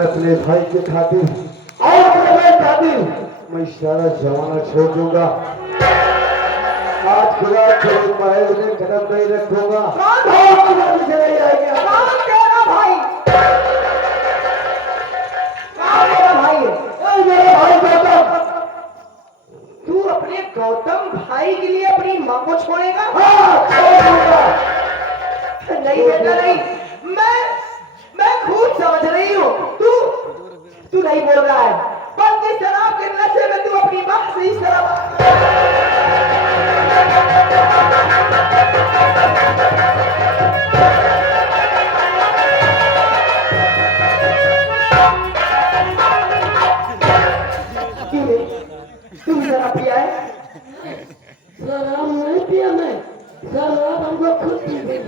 अपने भाई के खातिर और अपने भाई खातिर मैं सारा जमाना छोड़ दूंगा। आज खुदा तेरे महल में कदम नहीं रखूंगा। मुझे नहीं आएगा। कौन तेरा भाई? कौन तेरा भाई है? मेरा भाई गौतम। तू अपने गौतम भाई के लिए अपनी माँ को छोड़ेगा? हाँ, छोड़ दूंगा। नहीं बेटा नहीं, मैं खूब समझ रही हूँ। तू नहीं बोल रहा है, बल्कि शराब के नशे में तू अपनी माँ से इस तरह तू शराब पिया है? शराब नहीं पिया मैं, शराब हमको खुद पी गई।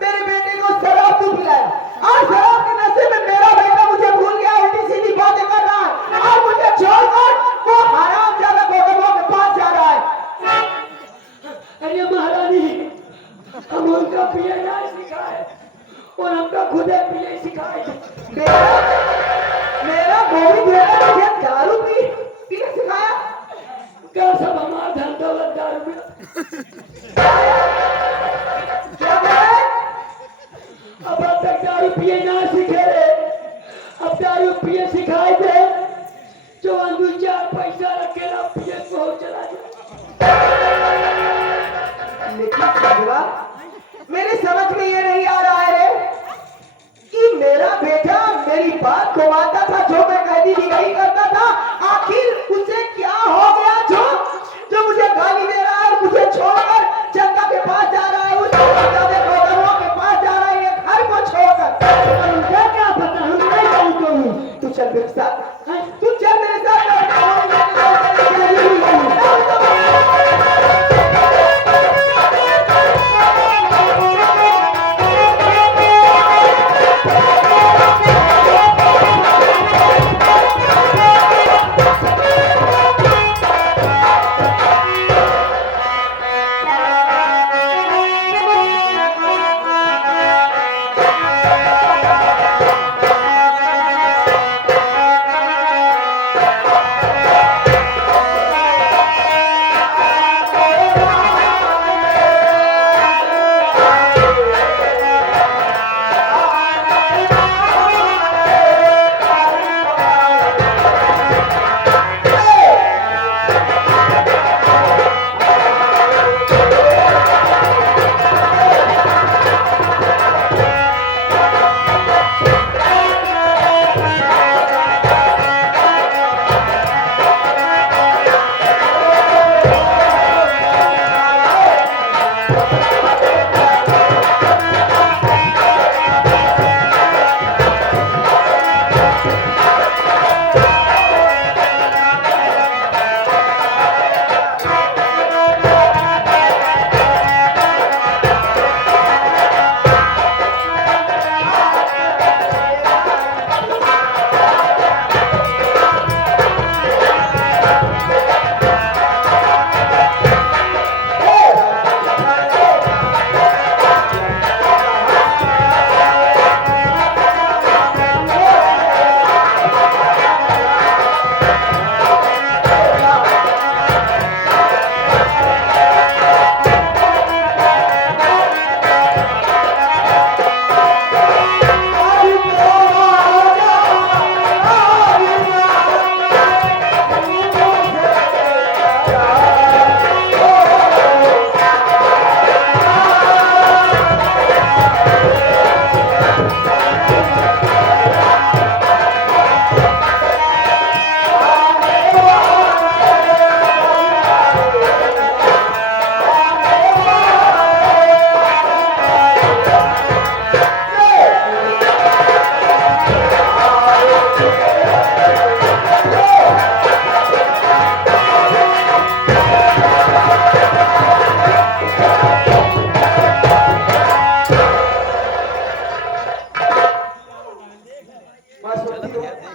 मेरे बेटे को शराब तू पिलाया और शराब के नशे में मेरा बेटा मुझे भूल गया, उल्टी सीधी बातें कर रहा है और मुझे छोड़कर वो हरामजादा गौतमों के पास जा रहा है। अरे महारानी, हम उनका पिए नहीं सिखाए और हमका खुदे पिए सिखाए। मेरा गोविंद बेटा मुझे दारू पीने सिखाया? क्या सब हमारा धन दौलत दारू में? क्या बोले? अब तक दारू पिए ना सीखे रे, अब दारू पिए सिखाए थे जो दो चार पैसा रखेला पिए को चला जाए। लेकिन सजवा, मेरे समझ में ये नहीं आ रहा है रे कि मेरा बेटा मेरी बात को मानता था, जो मैं कहती थी वही करता था। आखिर उसे क्या हो गया जो मुझे गाली दे रहा है, मुझे छोड़कर जनता के पास जा रहा है, उस गौतमों के पास जा रहा है, ये घर को छोड़कर। मुझे क्या पता, हम नहीं जानते हैं। तू चल मेरे साथ, तू चल मेरे साथ।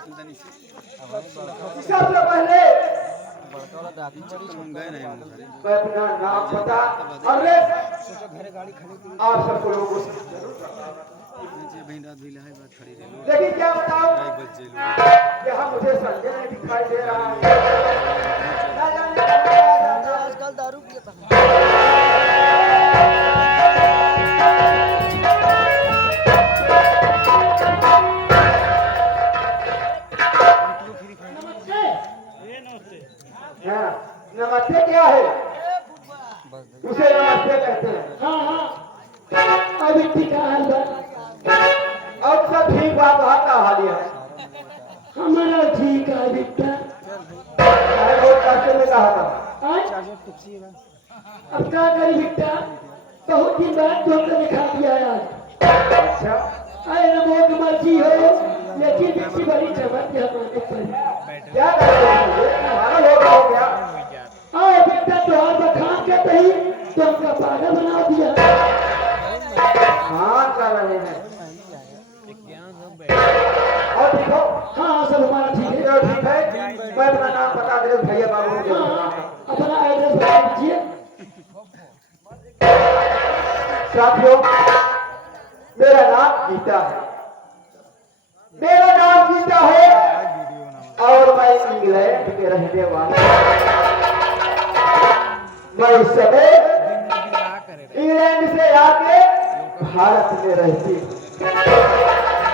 सबसे पहले मैं अपना नाम पता और आप सबको लोगों को लेकिन क्या बताऊं यहाँ मुझे संजय नहीं दिखाई दे रहा है। ना जाने कहाँ जाता है। आजकल दारू पीता हाँ, नमस्ते क्या है उसे नमस्ते कहते हैं। हाँ हाँ अभी टीका हाल बा अब सब ठीक बात वहाँ का हाल है। हमारा ठीक है बिट्टा मैं बहुत रास्ते में कहा था आज अब क्या करी बिट्टा बहुत दिन बाद डॉक्टर दिखा दिया आज अच्छा अरे ना बहुत मर्जी हो लेकिन बेची बड़ी चमक है हमारे पर क्या कर रहे हो मुझे? तुम्हारा लोग हो गया आए बेटा त्योहार बखान के कही तो हमका पागल बना दिया हाँ कर रहे हैं और देखो हाँ हाँ सब हमारा ठीक है चलो ठीक है मैं अपना नाम बता दे भैया बाबू को हाँ, अपना एड्रेस बता दीजिए साथियों मेरा नाम गीता है। मेरा नाम गीता है और मैं इंग्लैंड के रहने वाला मैं इस समय इंग्लैंड से आके भारत में रहती हूँ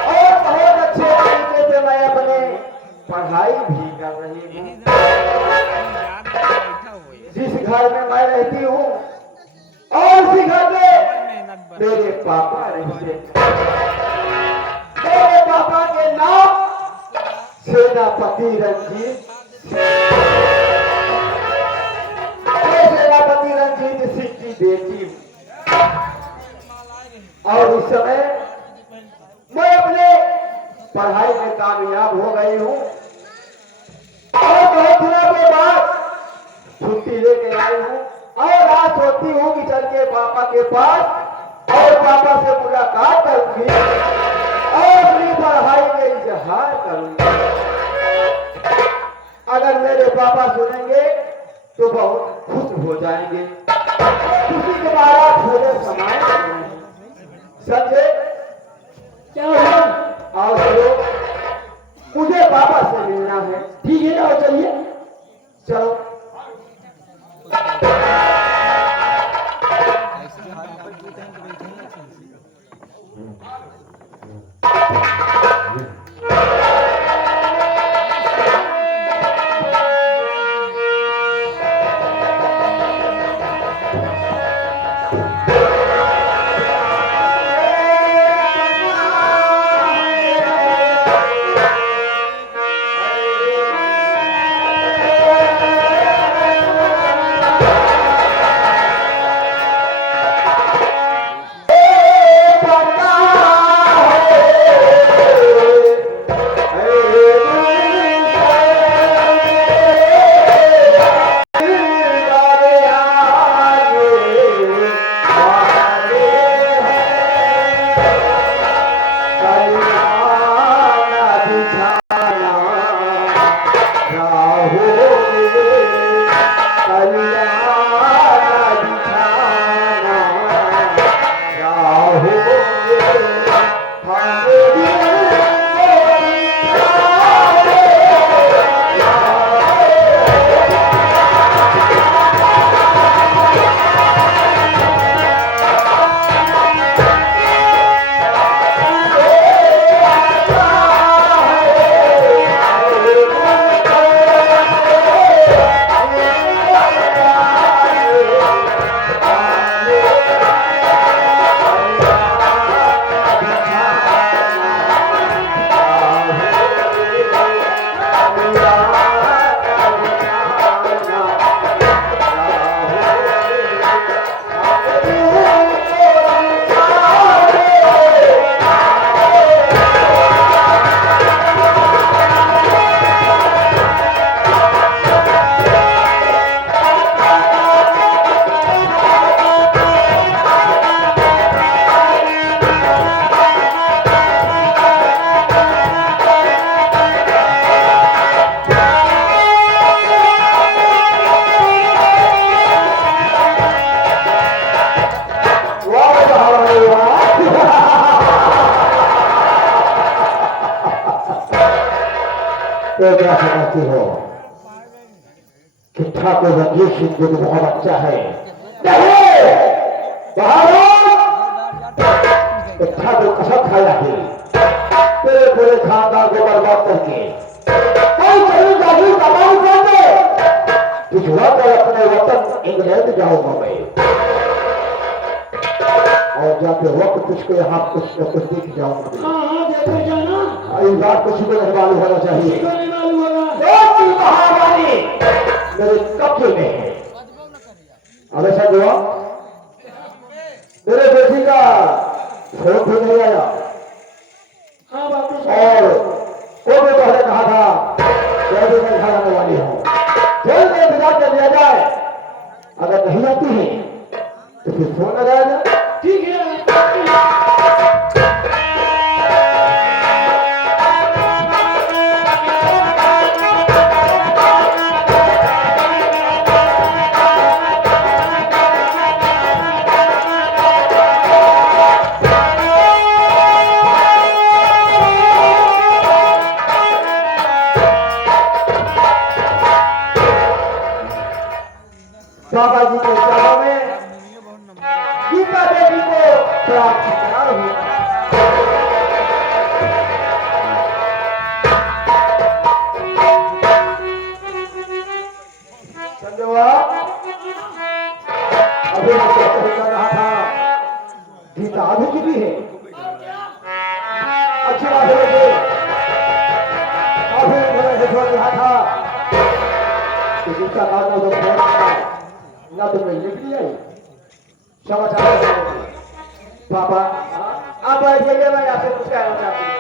और बहुत अच्छे तरीके से मैं अपने पढ़ाई भी कर रही हूँ। जिस घर में मैं रहती हूँ और उसी घर में मेरे पापा रहते हैं। मेरे पापा के नाम सेनापति रंजीत सेनापति रंजीत सिंह की बेटी हूँ और इस समय मैं अपने पढ़ाई में कामयाब हो गई हूँ और बहुत दिनों के बाद छुट्टी लेके आई हूँ और आज सोचती हूँ कि चल के पापा के पास और पापा से मुलाकात करूंगी और अपनी पढ़ाई में इजहार करूंगी। अगर मेरे पापा सुनेंगे तो बहुत खुश हो जाएंगे, खुशी के मारा पूरे समाज समझे। क्या हुआ आओ चलो मुझे पापा से मिलना है। ठीक है आओ चलिए चलो तो क्या समझती हो कि ठाकुर रंजीत सिंह जो बहुत अच्छा है? नहीं, तो ठाकुर कसम खाया है तेरे पूरे खानदान को बर्बाद करके कोई जरूर जागीर दबाव करके भिजवा कर अपने वतन इंग्लैंड जाऊंगा मैं, और जाके वक्त तुझको यहाँ कुछ न कुछ दिख जाऊंगा। हाँ हाँ देखते जाना, इस बात को किसी को नहीं मालूम होना चाहिए। किसी को नहीं मालूम होगा। एक ही महारानी मेरे कब्जे में है। अब ऐसा हुआ मेरे बेटी का फोन भी नहीं आया, हाँ बात तो और वो भी पहले कहा था मैं भी नहीं खाने वाली हूँ, जेल में इंतजार कर लिया जाए, अगर नहीं आती है तो फिर फोन लगाया जाए। ठीक है। बाबा जी के चरणों में गीता देवी को प्राप्त करा रही हूं। संजोआ, अभी मैं क्या कर रहा था, गीता आ चुकी है। अच्छी बात है बेटे, अभी मैं सोच रहा था कि गीता का ना तो मैं लिख लिया समाचार पापा आप बैठ गए, मैं आपसे कुछ कहना चाहती हूँ।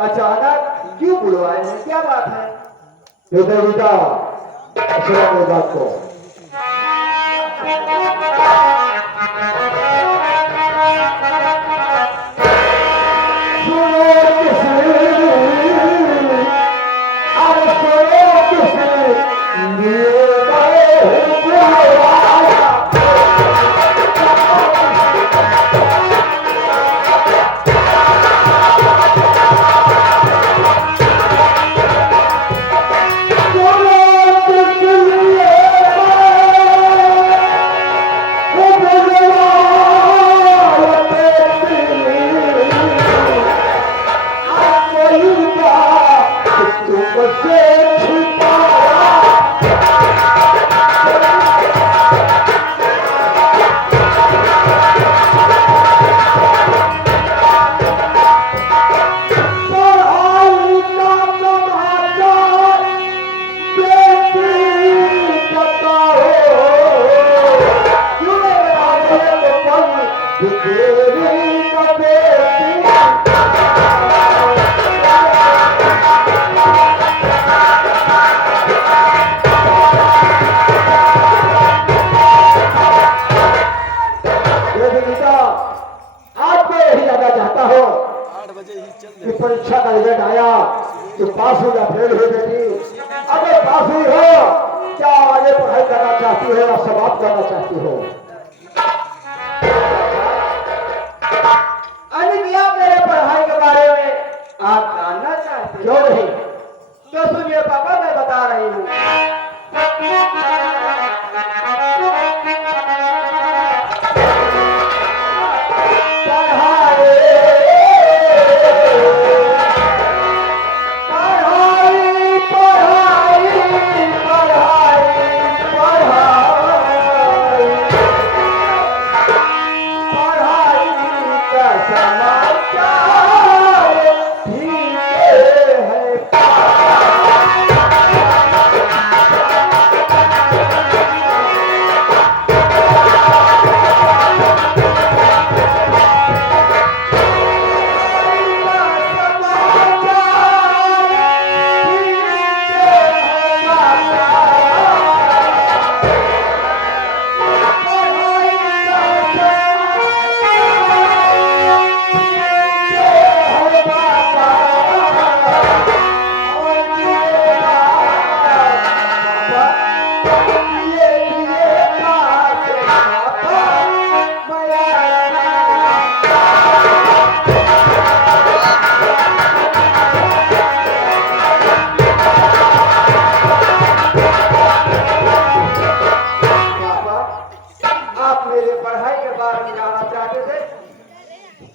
अचानक क्यों बुलवाए हैं, क्या बात है? बेटा बेटा सुनो मेरी बात को। कि परीक्षा का रिजल्ट आया तो पास हो या फेल हो बेटी। अगर पास हुई हो क्या आगे पढ़ाई करना चाहती हो या समाप्त करना चाहती हो? अभी क्या मेरे पढ़ाई के बारे में आप जानना चाहते क्यों नहीं? तो सुनिए पापा, मैं बता रही हूँ।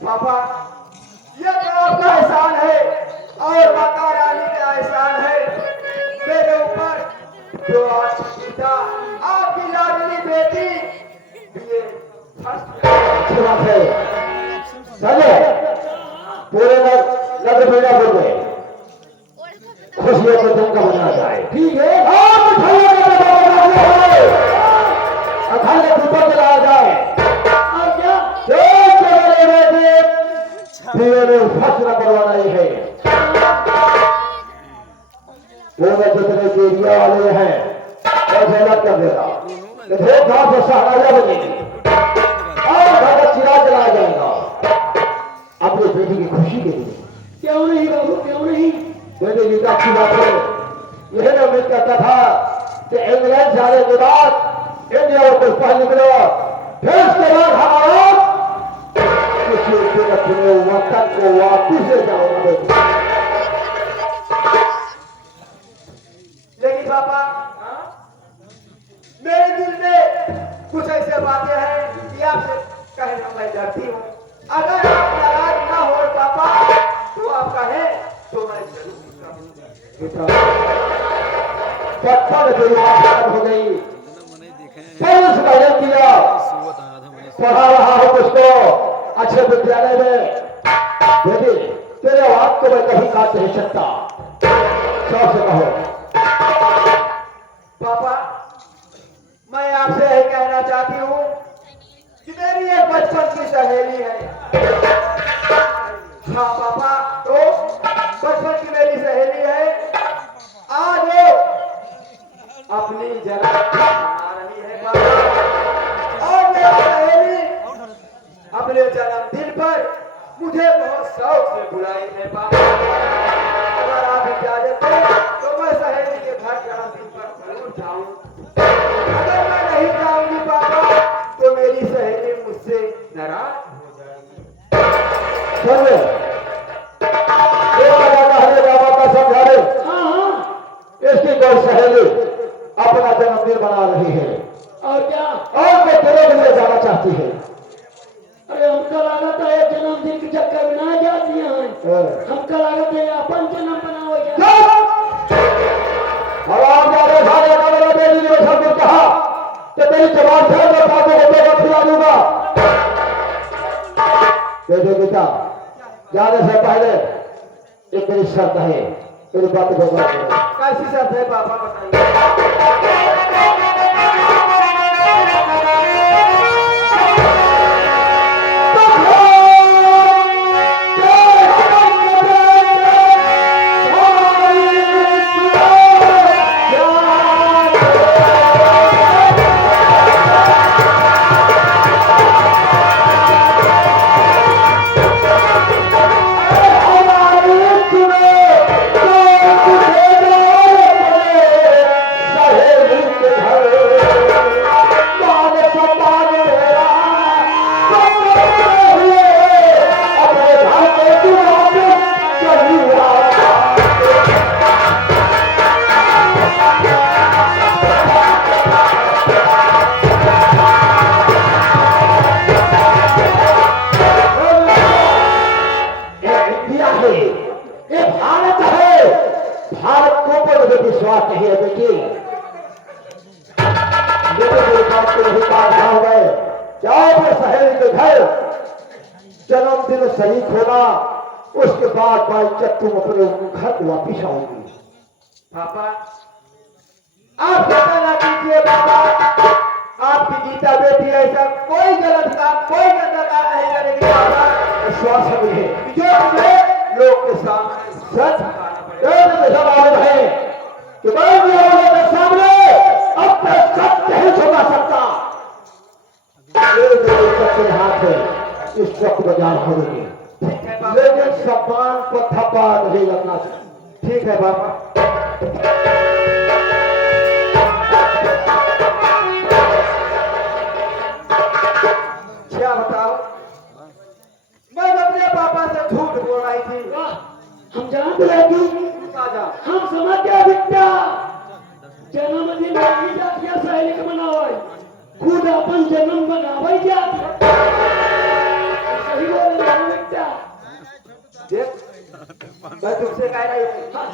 पापा, ये तो आपका एहसान है और माता रानी का एहसान है मेरे ऊपर, जो आज पिता आपकी लाडली बेटी ये फर्स्ट। अच्छी बात है। चले पूरे नगर मिर्जापुर में खुशियों को दिन का मनाया जाए। ठीक है, अखंड दीपक जलाया जाए और क्या ने फर्स्ट नंबर बनाई है। वो जितने के एरिया वाले हैं ऐसे अलग कर देगा, धूमधाम से सहराजा बनेगी और भगत चिराग जलाया जाएगा अपनी बेटी की खुशी के लिए। क्यों नहीं बाबू, क्यों नहीं? बेटी की अच्छी बात है। यही मैं उम्मीद करता था कि इंग्लैंड जाने के बाद इंडिया को कुछ पहल निकलो, फिर उसके बाद हमारा किसी अपने वतन को वापिस ले जाऊंगा। लेकिन पापा, मेरे दिल में कुछ ऐसे बातें हैं कि आपसे कहना मैं डरती हूँ। अगर आप नाराज ना हो पापा तो आप कहें तो मैं जरूर बचपन जो खत्म हो गई, परस मेहनत किया, पढ़ा रहा हूं उसको अच्छे विद्यालय में। बेटी तेरे हाथ को मैं कभी काट नहीं सकता, शौक से कहो। पापा, मैं आपसे यही कहना चाहती हूँ कि मेरी एक बचपन की सहेली है। हाँ पापा, तो बचपन की मेरी सहेली है, आज वो अपनी जगह बना रही है पापा। और मेरी सहेली अपने जन्मदिन पर मुझे बहुत शौक से बुलाई है पापा। अगर आप इजाजत दें तो मैं सहेली के घर जन्मदिन पर जरूर जाऊं। अगर मैं नहीं जाऊंगी पापा तो मेरी सहेली मुझसे नाराज हो जाएगी। समझे? हरे बाबा का समझा दे। हाँ हाँ, इसकी कोई सहेली अपना जन्मदिन बना रही है और क्या? और वो तेरे लिए जाना चाहती है। अरे हमका लागत है जन्मदिन के चक्कर में ना जाती हैं। हमका लागत है अपन जन्म बनाओ जा। और आप जा रहे भागे का मेरा बेटी ने सब कुछ कहा कि तेरी जवाब से मैं बातों को देकर खिला दूंगा। बेटे बेटा जाने से पहले एक मेरी शर्त है, तेरी बात को कैसी शर्त है पापा, बताइए। हमारा है, ये भारत है। भारत को पर मुझे विश्वास नहीं है। देखिए मेरे बात को नहीं काट हो गए, जाओ मेरे सहेली के घर, जन्मदिन शरीक होना, उसके बाद भाई जब तुम अपने घर वापिस आओगी। पापा आप पता ना कीजिए बाबा, आपकी गीता बेटी ऐसा कोई गलत काम, कोई गंदा काम नहीं करेगी बाबा। विश्वास है मुझे, जो मुझे लोग के सामने सच मालूम है कि मैं भी लोगों के सामने अपना सच नहीं छुपा सकता। ये मेरे सच्चे हाथ है, इस वक्त बाजार करूंगी, लेकिन सम्मान को थप्पा नहीं लगना। ठीक है बाबा। क्या बताओ, मैं अपने पापा से झूठ बोल रही थी। हम जानते हैं कि राजा हम समझ गया बेटा, जन्मदिन नहीं जातिया सहेली के मनावे, खुद अपन जन्म मनावे जात। सही बोल रहे हो बेटा। देख, मैं तुमसे कह रही हूँ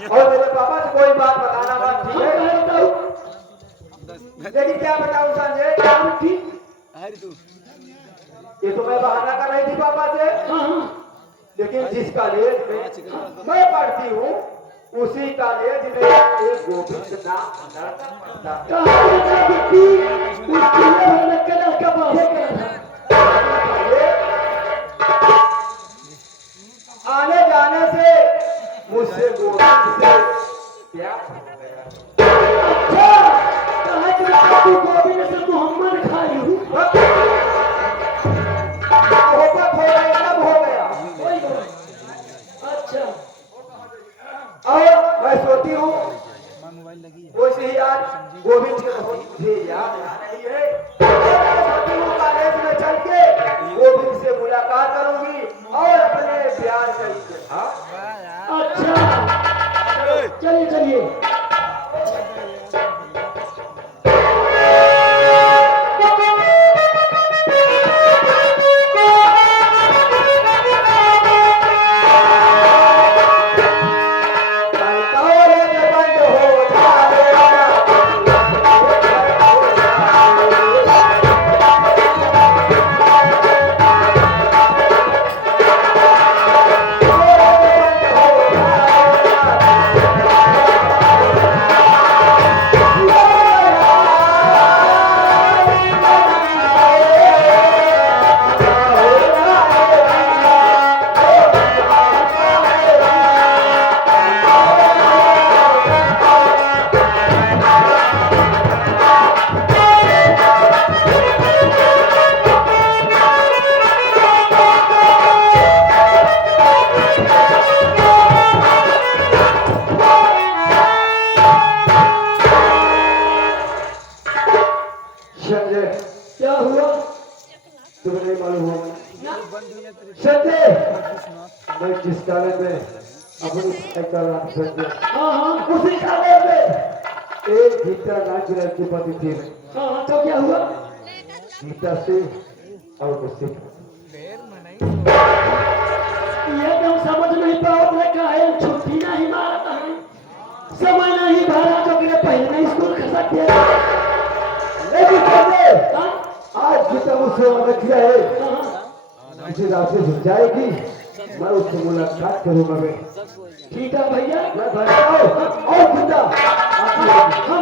और मेरे पापा से कोई बात बताना मत, ठीक हम है? कह बताओ लेकिन क्या बताऊं संजय, काम ठीक। ये तो मैं बहाना कर रही थी पापा से, हाँ लेकिन जिस कॉलेज में मैं पढ़ती हूँ उसी कॉलेज में एक गोविंद नाम लड़का पढ़ता है। कहा बेटा बेटी उसके लिए हमने कलर का बाहे करा था। आने जाने से मुझसे गोविंद से प्यार हो गया। अच्छा कहा कि बेटा तू गोविंद से मोहम्मद खाई हूँ। मोहब्बत हो गई, कब हो गया? वही बात। अच्छा और मैं सोती हूँ वैसे ही आज गोविंद के बहुत मुझे याद आ रही है। मैं सोती हूँ कॉलेज में चल के गोविंद से मुलाकात करूंगी और अपने प्यार का इजहार। अच्छा चलिए चलिए। क्या हुआ? तुम्हें नहीं मालूम होगा संजय, मैं जिस कॉलेज में अपनी पढ़ाई कर रहा था संजय, हाँ हाँ उसी कॉलेज में एक गीता नाम की लड़की पति थी। हाँ तो क्या हुआ? गीता से और मुझसे ये तो समझ नहीं पाओ है छुट्टी नहीं मारता है, समय नहीं भरा जो कि पहले नहीं स्कूल खसक गया। लेकिन संजय हाँ आज गीता मुझसे वादा किया है, हाँ मुझे रात से झुक जाएगी, मैं उससे मुलाकात करूंगा। मैं ठीक है भैया। मैं भागता हूँ और गीता हम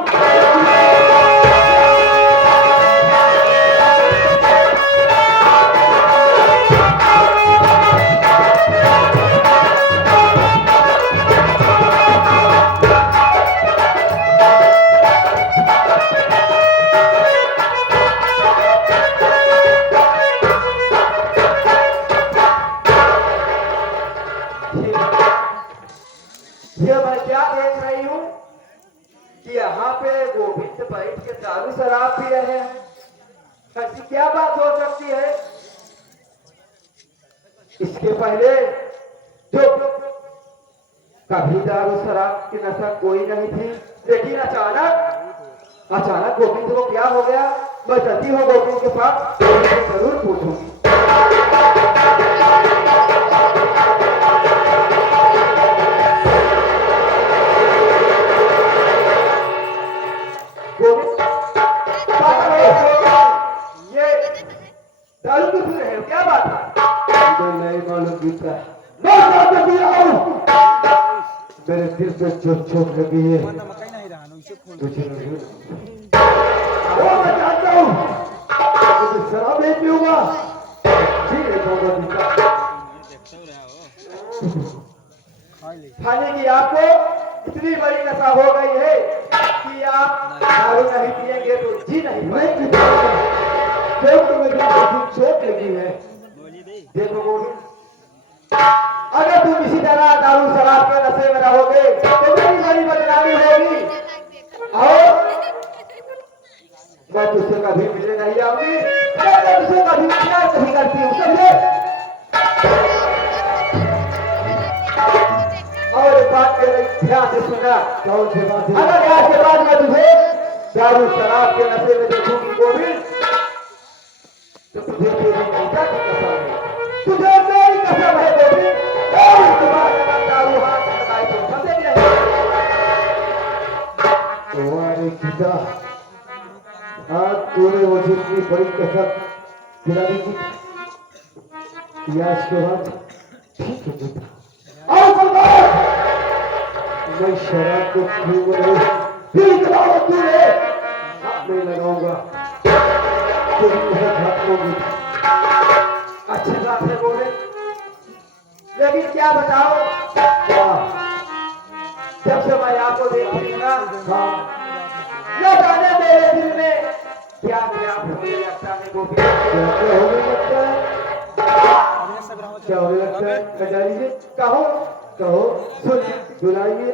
ये मैं क्या देख रही हूँ कि यहाँ पे गोविंद बैठ के दारू शराब पी रहे हैं। ऐसी क्या बात हो सकती है? इसके पहले जो कभी दारू शराब की नशा कोई नहीं थी, लेकिन अचानक गोविंद को क्या हो गया? मैं चलती हूँ गोविंद के पास, जरूर पूछूंगी। मेरे दिल पे जो चोट लगी है तुझे नहीं। वो मैं जानता हूँ मुझे शराब नहीं पीऊंगा। ठीक है खाने की आपको इतनी बड़ी नशा हो गई है कि आप दारू नहीं पिएंगे तो जी नहीं मैं पाएंगे। क्यों तुम्हें भी चोट लगी है। देखो गोविंद, अगर तुम इसी तरह दारू शराब के नशे में रहोगे तो मेरी बड़ी बदनामी होगी और मैं तुझसे कभी मिलने नहीं आऊंगी। मैं तुझसे कभी प्यार नहीं करती हूँ, समझे? और एक बात मेरे ध्यान से सुनना, कौन सी बात है? अगर आज के बाद मैं तुझे दारू शराब के नशे में देखूंगी गोविंद तो तुझे मेरी पिता की कसम है, तुझे मेरी कसम है गोविंद। और तुम्हारे अगर दारू हाथ में लगाई तो समझे कि नहीं? तुम्हारे पिता आज तूने मुझे इतनी बड़ी कसम दिलाने की के बाद ठीक है पिता। और सरकार मैं शराब को पीऊंगा नहीं, पी के बाद तूने हाथ नहीं लगाऊंगा तेरी कसम हाथ होगी। अच्छी बात है गोविंद, लेकिन क्या बताओ, क्या? जब से मैं आपको देखूंगा हाँ न जाने मेरे दिल में क्या क्या होने लगता है गोविंद। क्या होने लगता है? क्या होने लगता है? बताइए। कहो कहो सुन सुनाइए।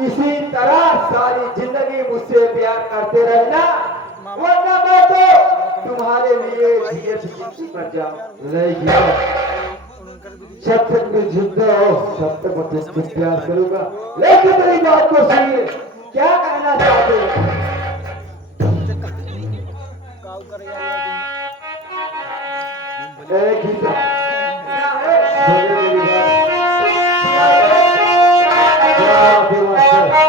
इसी तरह सारी जिंदगी मुझसे प्यार करते रहना, वरना मैं तो तुम्हारे लिए जिंदगी मर जाऊं। नहीं किया जब तक मैं जिंदा हो तब तक मैं तुझसे प्यार करूंगा। लेकिन मेरी बात को सुनिए, क्या कहना चाहते हो? एक ही था। क्या है? सुनिए मेरी बात। क्या बेवकूफ है।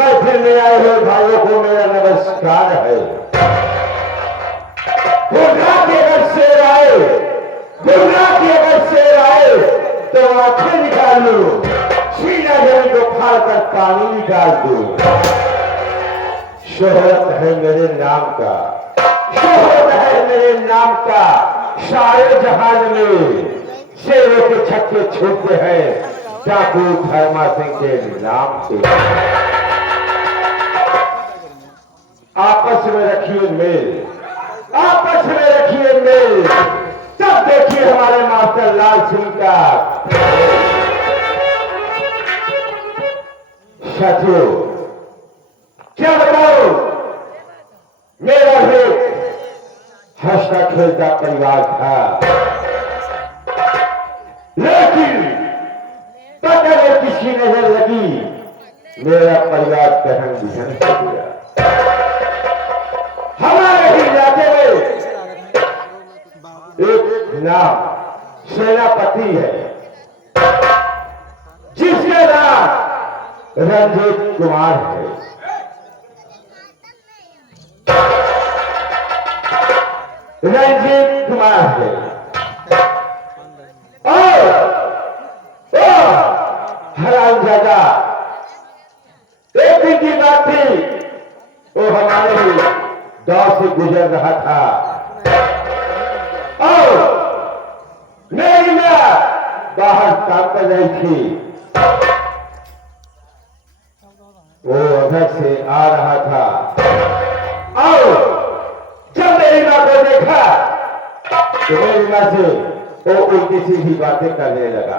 महफिल में आए हुए भाइयों को मेरा नमस्कार है। गुजरात के अगर शेर आए, गुजरात के अगर शेर आए तो आंखें निकाल लो, सीना जमीन को फाड़ कर पानी निकाल दो। शोहरत है मेरे नाम का, शोहरत है मेरे नाम का, सारे जहान में शेरों के छक्के छूटते हैं डाकू धर्मा सिंह के नाम से। आपस में रखिए मेल, आपस में रखिए मेल, तब देखिए हमारे मास्टर लाल सिंह का। साथियों क्या बताओ, मेरा एक हंसता खेलता परिवार था, लेकिन तब अगर किसी नजर लगी मेरा परिवार दहन बिहन हो गया। हमारे ही इलाके में एक नाम सेनापति है जिसका नाम रंजीत कुमार है। रंजीत कुमार है और हरामजादा एक दिन की बात थी, वो हमारे ही गांव से गुजर रहा था और मेरी मां बाहर काम कर रही थी। वो उधर से आ रहा था और जब मेरी मां को देखा तो मेरी मां से वो उल्टी सीधी बातें करने लगा,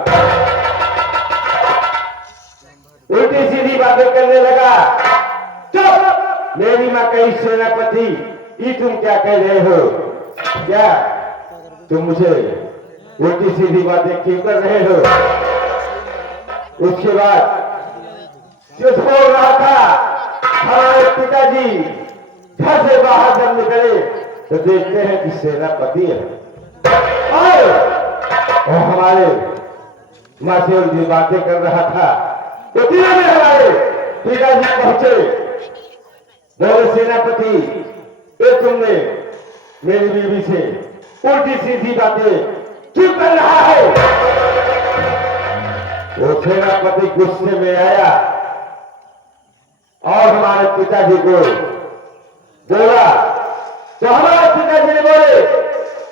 उल्टी सीधी बातें करने लगा। जब मेरी मां कही, सेनापति ये तुम क्या कह रहे हो, क्या तुम मुझे उल्टी सीधी बातें क्यों कर रहे हो? उसके बाद जो बोल रहा था, हमारे पिताजी घर से बाहर जब निकले तो देखते हैं कि सेनापति है और वो हमारे मां से उल्टी बातें कर रहा था। तो धीरे में हमारे पिताजी पहुंचे, बोले सेनापति ये तुमने मेरी बीवी से उल्टी सीधी बातें क्यों कर रहा है? वो सेनापति गुस्से में आया और हमारे पिताजी को बोला, तो हमारे पिताजी ने बोले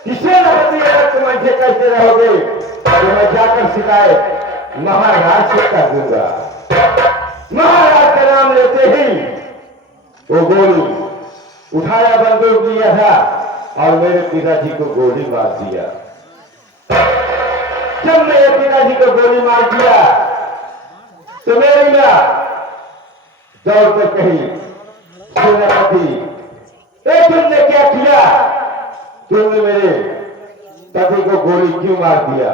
कि सेनापति अगर तुम ऐसे कैसे रहोगे तो मैं जाकर शिकायत महाराज से कर दूंगा। महाराज का नाम लेते ही वो गोली उठाया, बंदूक लिया था और मेरे पिताजी को गोली मार दिया। जब मेरे पिताजी को गोली मार दिया तो मेरी मां दौड़ कर कही, सेनापति तुमने क्या किया? तुमने मेरे पति को गोली क्यों मार दिया?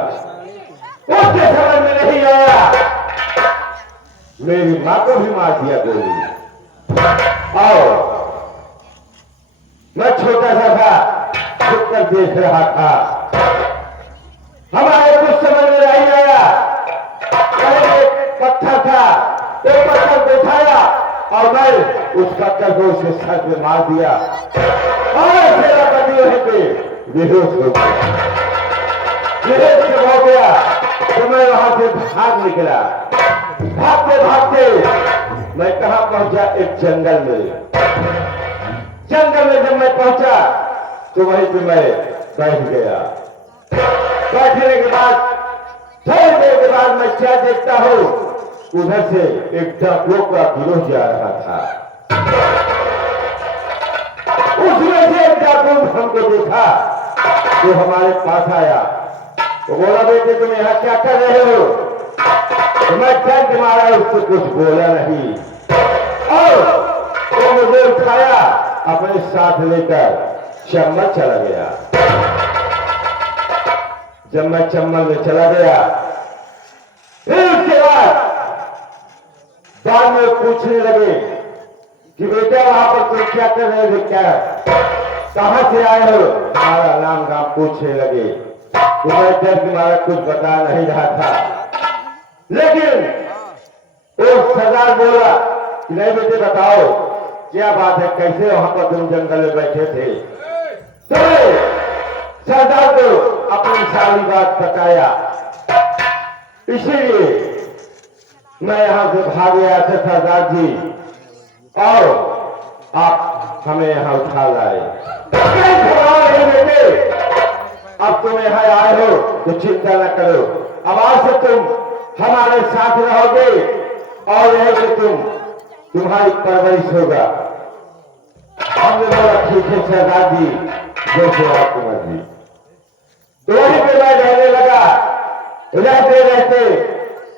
उसके समझ में नहीं आया, मेरी मां को भी मार दिया गोली। और मैं छोटा सा था, छुप कर देख रहा था। हमारे कुछ समझ में नहीं आया, एक पत्थर था, एक पत्थर को उठाया और मैं उस पत्थर को उसके सर पे मार दिया और सेनापति वहीं पे बेहोश हो गया। बेहोश जब हो गया तो मैं वहां से भाग निकला। भागते भागते मैं कहां पहुंचा? एक जंगल में। जंगल में जब मैं पहुंचा तो वहीं पे मैं बैठ गया। बैठने के बाद थोड़ी देर के बाद मैं क्या देखता हूं, उधर से एक डाकुओं का गिरोह जा रहा था। उसमें से एक डाकू हमको देखा तो हमारे पास आया। वो बोला, बेटे तुम यहाँ क्या कर रहे हो? तो मैं डर के मारा उसको कुछ बोला नहीं और वो मुझे उठाया, अपने साथ लेकर चम्बल चला गया। जब मैं चम्बल में चला गया फिर उसके बाद में पूछने लगे कि बेटा वहां पर तुम क्या कर रहे थे, क्या कहां से आए हो? हमारा नाम पूछने लगे तो मैं डर के मारा कुछ बता नहीं रहा था। लेकिन वो सरदार बोला कि नहीं बेटे बताओ क्या बात है, कैसे वहां पर तुम जंगल में बैठे थे? तो सरदार को अपनी सारी बात बताया, इसीलिए मैं यहां से भाग गया था सरदार जी, और आप हमें यहां उठा लाए। बेटे अब तुम यहाँ आए हो तो चिंता न करो, अब आज से तुम हमारे साथ रहोगे और यही से तुम्हारी परवरिश होगा। हमने बोला ठीक है सरदार जी, जैसे आपकी मर्जी। तो वहीं पे मैं रहने लगा, रहते रहते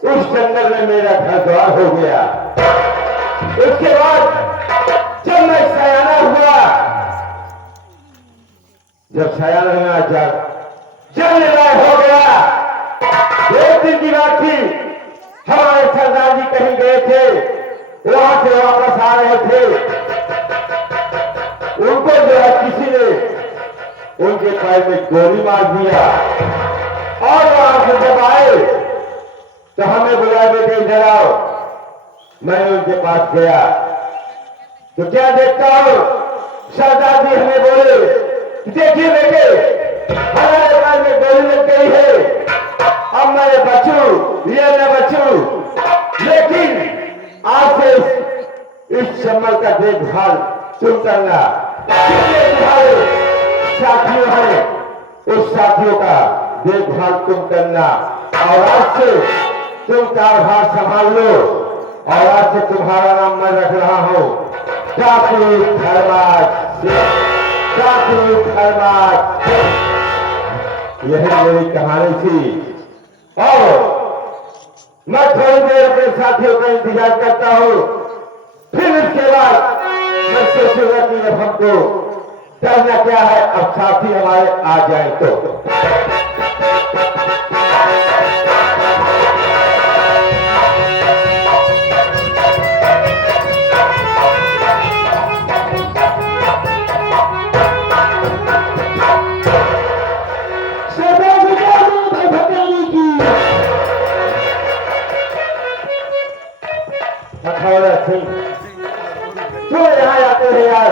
उस जंगल में मेरा घर द्वार हो गया। उसके बाद जब मैं सयाना हुआ, जब सयाना हुआ, जब निर्णय हो गया, एक दिन की बात थी, हमारे सरदार जी कहीं गए थे, वहां से वापस आ रहे थे, उनको जो है किसी ने उनके पैर में गोली मार दिया, और वहां से जब आए तो हमें बुलाए, बेटे इधर आओ। मैं उनके पास गया तो क्या देखता हूं, सरदार जी हमें बोले, देखिए बेटे हमारे पैर में गोली लग गई है, अब मैं बचूं या न बचूं, लेकिन आज से इस चम्मल का देखभाल तुम करना, जितने तुम्हारे साथियों हैं उस साथियों का देखभाल तुम करना, और आज से तुम कारभार संभाल लो, और आज से तुम्हारा नाम मैं रख रहा हूं डाकू धर्माज, डाकू धर्माज। यही मेरी कहानी थी, और मैं थोड़ी देर अपने साथियों का इंतजार करता हूं, फिर इसके बाद मैं सोचूंगा कि अब हमको करना क्या है, अब साथी हमारे आ जाए तो। क्यों यहाँ आते हैं यार,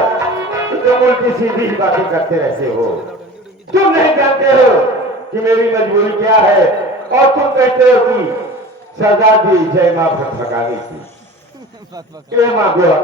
तुम उल्टी सीधी ही बातें करते रहते हो, तुम नहीं जानते हो कि मेरी मजबूरी क्या है, और तुम कहते हो कि सरदार जी जय मां भगानी थी, जय मां गोवा।